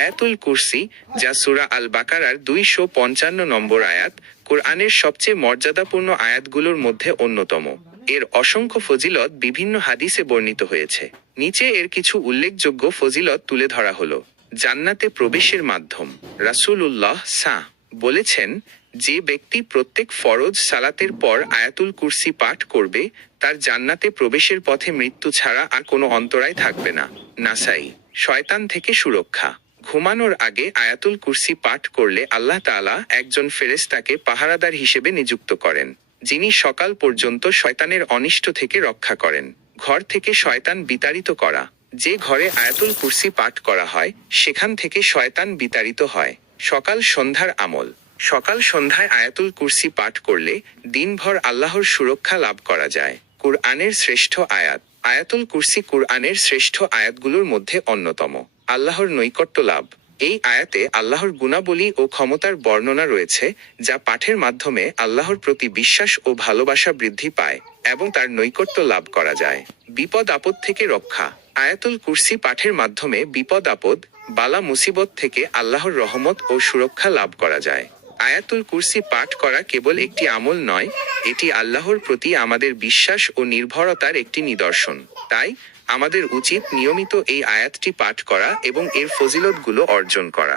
আয়াতুল কুরসি, যা সুরা আল বাকারার দুইশো পঞ্চান্ন নম্বর আয়াত, কোরআনের সবচেয়ে মর্যাদাপূর্ণ আয়াতগুলোর মধ্যে অন্যতম। এর অসংখ্য ফজিলত বিভিন্ন হাদিসে বর্ণিত হয়েছে। নিচে এর কিছু উল্লেখযোগ্য ফজিলত তুলে ধরা হলো। জান্নাতে প্রবেশের মাধ্যম। রাসূলুল্লাহ সা বলেছেন, যে ব্যক্তি প্রত্যেক ফরজ সালাতের পর আয়াতুল কুরসি পাঠ করবে, তার জান্নাতে প্রবেশের পথে মৃত্যু ছাড়া আর কোনো অন্তরায় থাকবে না। নাসাই, শয়তান থেকে সুরক্ষা। ঘুমানোর আগে আয়াতুল কুরসি পাঠ করলে আল্লাহ তাআলা একজন ফেরেশতাকে পাহারাদার হিসেবে নিযুক্ত করেন, যিনি সকাল পর্যন্ত শয়তানের অনিষ্ট থেকে রক্ষা করেন। ঘর থেকে শয়তান বিতাড়িত করা। যে ঘরে আয়াতুল কুরসি পাঠ করা হয়, সেখান থেকে শয়তান বিতাড়িত হয়। সকাল সন্ধ্যার আমল। সকাল সন্ধ্যায় আয়াতুল কুরসি পাঠ করলে দিনভর আল্লাহর সুরক্ষা লাভ করা যায়। কুরআনের শ্রেষ্ঠ আয়াত। আয়াতুল কুরসি কুরআনের শ্রেষ্ঠ আয়াতগুলোর মধ্যে অন্যতম। আল্লাহর নৈকট্য লাভ। এই আয়াতে আল্লাহর গুণাবলী ও ক্ষমতার বর্ণনা রয়েছে, যা পাঠের মাধ্যমে আল্লাহর প্রতি বিশ্বাস ও ভালোবাসা বৃদ্ধি পায় এবং তার নৈকট্য লাভ করা যায়। বিপদ আপদ থেকে রক্ষা। আয়াতুল কুরসি পাঠের মাধ্যমে বিপদ আপদ, বালা মুসিবত থেকে আল্লাহর রহমত ও সুরক্ষা লাভ করা যায়। আয়াতুল কুরসি পাঠ করা কেবল একটি আমল নয়, এটি আল্লাহর প্রতি আমাদের বিশ্বাস ও নির্ভরতার একটি নিদর্শন। তাই আমাদের উচিত নিয়মিত এই আয়াতটি পাঠ করা এবং এর ফজিলতগুলো অর্জন করা।